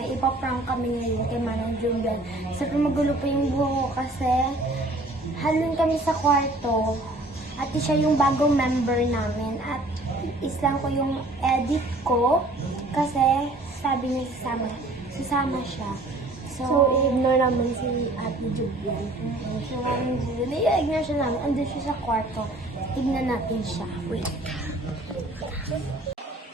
may ipaprank kami ngayon kay Manong Julian. Super magulo po yung buho ko kasi halin kami sa kwarto at siya yung bagong member namin at islang ko yung edit ko kasi sabi niya sasama siya. So, i-ignore namin si Ate Julian. Siya namin Julian. I-ignore siya namin. Andun siya sa kwarto. Tignan natin siya. Wait.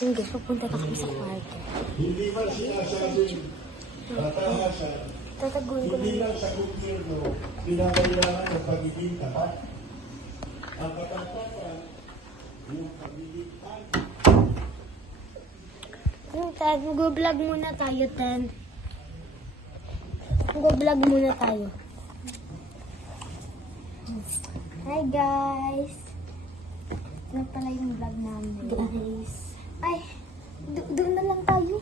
Yung guys, papunta na kami sa kwarto. Hindi man sinasabing katahasan, Tataguin ko hindi lang. lang sa gobyerno pinakailangan ng pagiging tapat. Ang katapatan, yung pagiging tapat. Ted, mag-vlog muna tayo, Ted. Mag-vlog muna tayo. Hi, guys. Ano pala yung vlog namin? Guys. Ay, doon na lang tayo.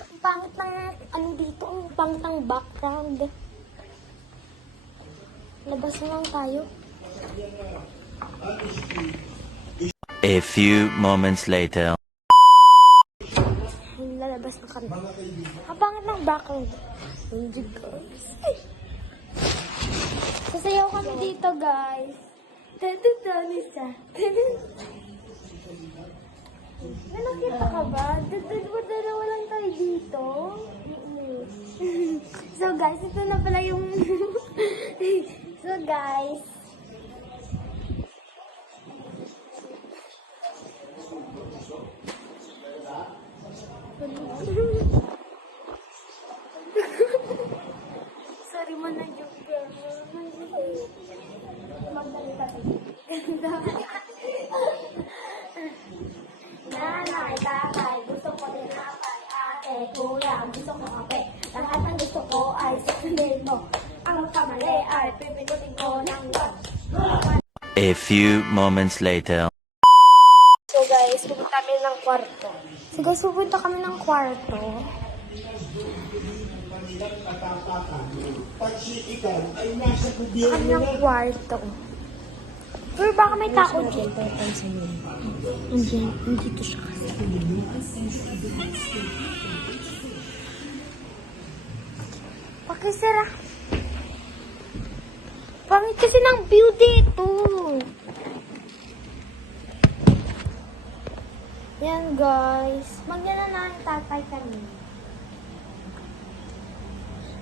Ang pangit ng, ano dito, ang pangit ng background. Labas na lang tayo. A few moments later. Lalabas na kami. Ang pangit ng background. Hindi, guys. Sasayaw kami dito, guys. Tatanisa. May nakita ka ba? Dalawa lang tayo dito. So, guys, ito na pala yung... So, guys... Sorry mo na yung Nanay, tatay, gusto ko tinapay. Ate, kuya, gusto ko kape. Lahat ng gusto ko ay susundin mo. Ang kamali ay pipinutin ko ng what? A few moments later. So guys, pupunta kami ng kwarto. So guys, pupunta kami ng kwarto. Pagsikitan ay nasa gobyerno Kami ng na. kwarto. Pero baka may tao dyan. Nandito siya kasi. Pakisara. Pangit kasi ng view dito. Yan guys. Magyan na ng tatay kami.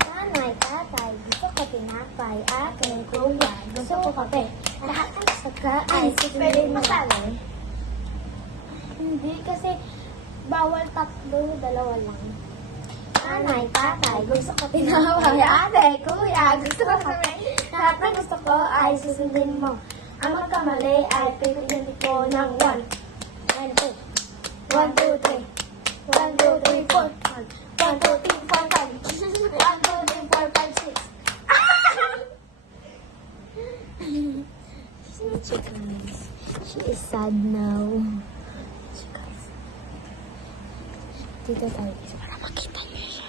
Nanay, tatay, gusto ko tinapay. Ate, kuya, gusto ko kape. Lahat ng gusto ka ay pwede masali. Hindi kasi bawal tatlo, dalawa lang. Nanay, tatay, gusto ko tinapay. Ate, kuya, gusto ko kape. Lahat ng gusto ko ay susundin mo. Ang magkamali ay pipiliin ko ng 1, 2, 1, 2, 3. 1, 2, 3, 4. 1, 2, 3, 4, 5. 1, 2, 3, 4, 5, 6. She is sad now. Dito tayo para makita niyo siya.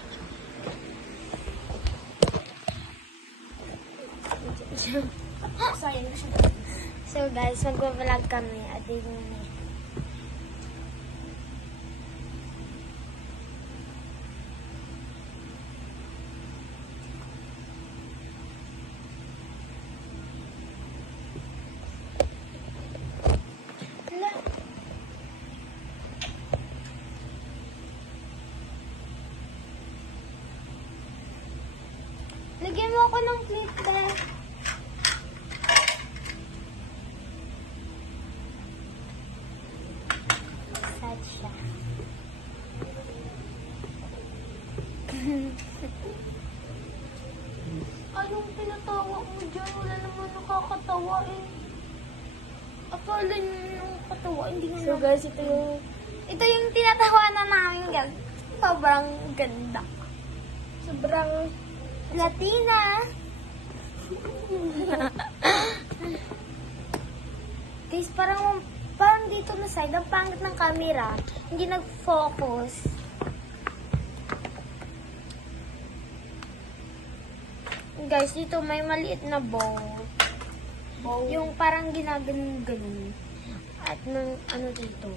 So guys, mag-vlog kami at dito na. Lagyan mo ako ng plate, be. Sad siya. Anong pinatawa mo dyan? Wala naman nakakatawa eh. Akala niyo yung katawa, hindi nga. So guys, ito yung tinatawanan namin, guys. Sobrang ganda. Sobrang Latina. Guys, parang dito na side, ang pangit ng camera. Hindi nag-focus. Guys, dito may maliit na bowl. Yung parang ginaganon-ganon. At ng ano dito.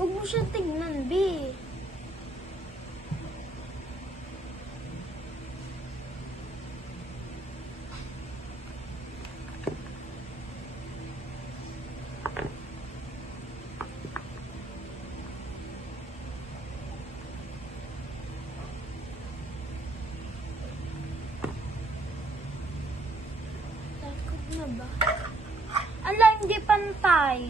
Huwag mo siyang tignan, B. Takot na ba? Ala, hindi pantay.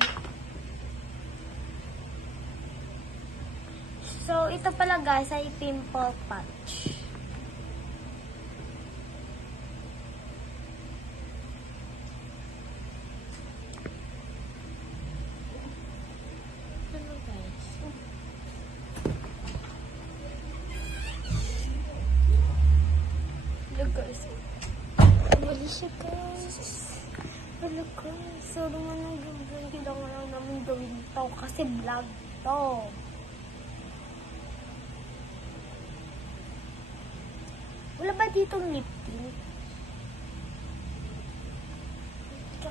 So, ito pala guys ay pimple patch. Ano guys? Look guys. Wala siya guys. Wala guys. So, naman ang gagawin. Kailangan lang namin gawin ito kasi vlog to. Wala ba dito lip tint?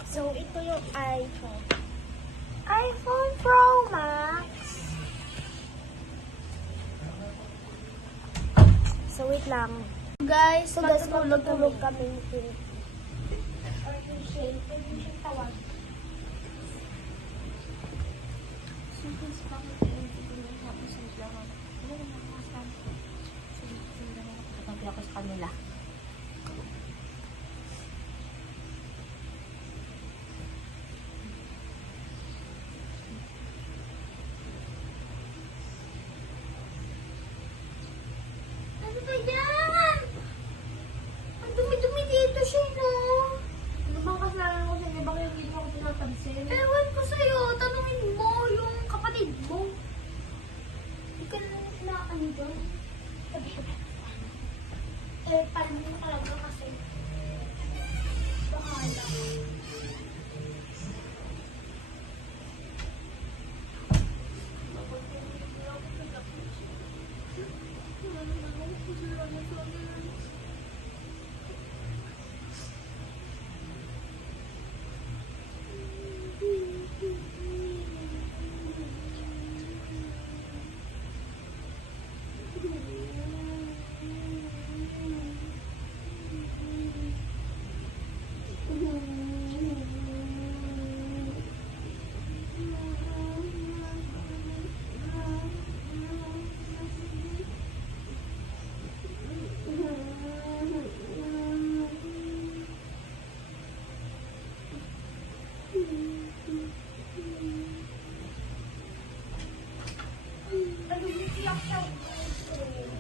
So, ito yung iPhone. iPhone Pro Max. So, wait lang. Guys, matulog kami. Or yung shade. Pwede yung shade tawag. So, guys, bakit yung tignan tapos yung tawag? Ano naman mga stand? Sabi ako sa kanila. Ano ba yan? Ang dumi-dumi dito siya, no? Ano bang kasalanan ko sa inyo? Bakit hindi mo ako pinapansin? Ewan ko sa'yo. Tanungin mo yung kapatid mo. Hindi ka na ano doon. Sabi. Parang mo talaga kasi. Bahala.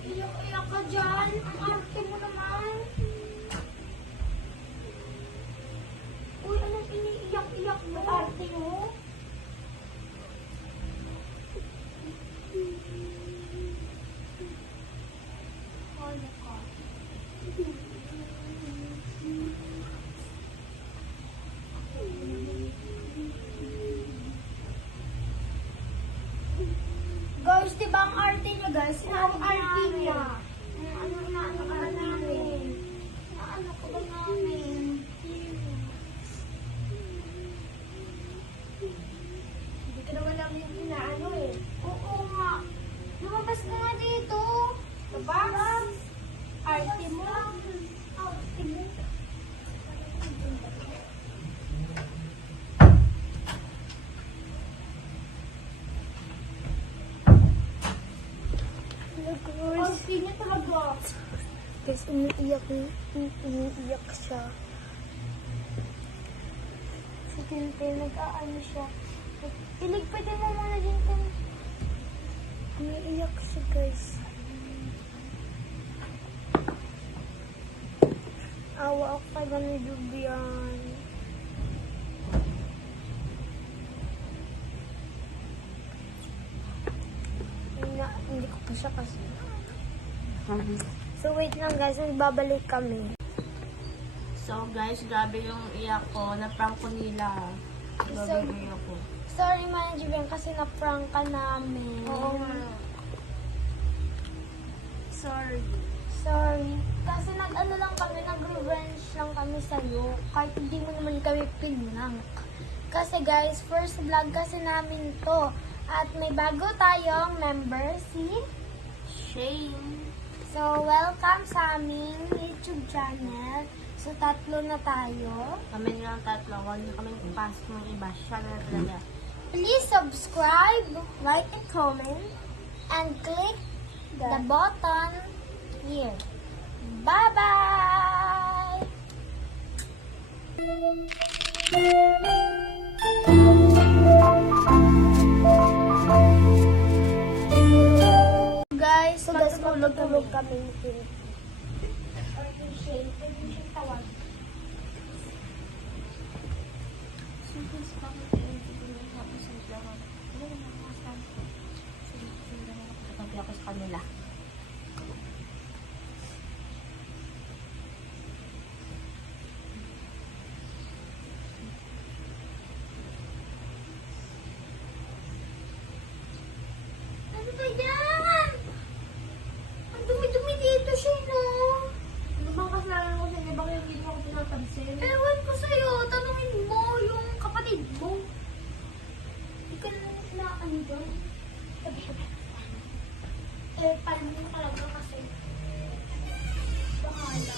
Iyak ka dyan. Ang arte mo naman. Uy, anong iniiyak-iyak mo? Arte mo? Hala ka. Guys, diba ang arte niya, guys? Ang arte niya. Inaano ka ba namin? Inaano ka ba namin? Hindi ka naman namin inaano eh. Oo nga. Lumabas ka nga dito. Labas! Arte mo. Arte mo. Arte niya talaga. Guys, umiiyak siya. Si Tintin, nag-aano siya. Tilig, pwede mo muna din kung umiiyak siya, guys. Awa ako kay Gani Jubian. Hindi ko pa siya kasi. So, wait lang guys, babalik kami. So guys, grabe yung iyak ko. Na-prank ko nila. Grabe yung iyak ko. Sorry, Manager, kasi na-prank ka namin. Oo nga. Sorry. Sorry. Kasi nag-ano lang kami, nag-revenge lang kami sa'yo. Kahit hindi mo naman kami pinrank. Kasi guys, first vlog kasi namin to. At may bago tayong member, si Shane. So, welcome sa aming YouTube channel. So, 3 na tayo. Kami nilang tatlo. Huwag niyo kami pasok ng iba. Siya na talaga. Please subscribe, like and comment, and click the button here. Bye-bye! Guys, matulog kami ni Kim. Or ni Shane. Pwede mo siyang tawag. Sabi ako sa kanila. Ano ba yan? Ang dumi-dumi dito, Shane, oh. Ano bang kasalanan ko sa inyo? Bakit hindi mo ako pinapansin? Ewan ko sa'yo, tanungin mo yung kapatid mo. Hindi ka na nakakano doon. Sabi. Paano mo talaga kasi. Bahala.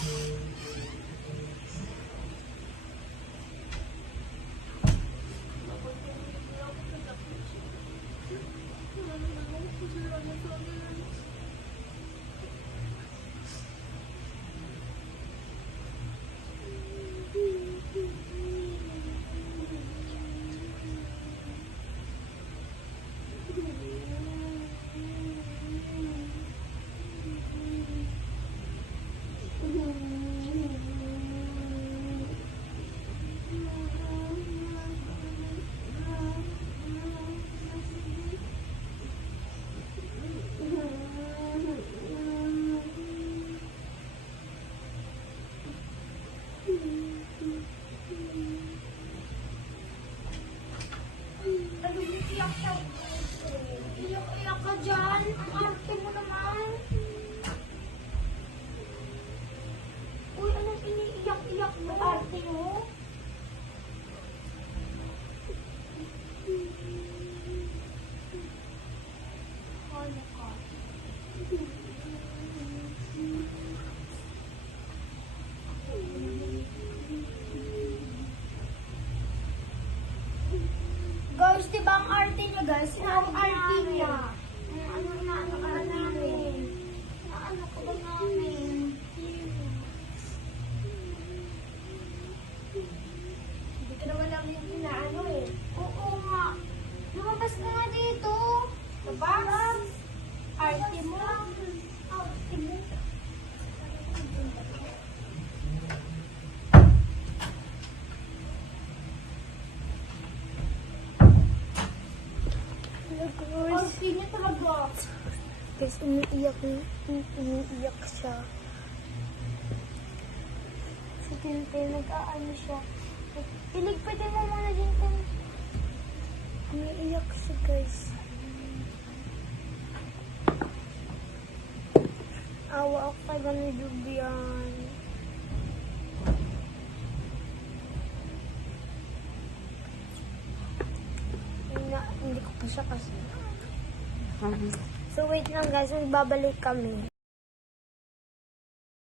Iyak siya. Iyak ka dyan. Ang arte mo naman. Uy, anong iniiyak-iyak mo? Arte mo? Hala ka. Guys, di ba ang arte niya, guys? Ang arte niya. Ano ka namin? Ano ka ba namin? Hindi ka naman namin yung inaano eh. Oo nga. Lumabas ka nga dito. Labas! Arte mo. Arte mo. Arte niya talaga. Guys, umiiyak siya. Si Tintin, nag-aano siya. Iligpitin mo muna din, Tin. Umiiyak siya, guys. Awa ako kay Gani Jubian. Hindi ko pa siya kasi. So, wait lang guys, magbabalik kami.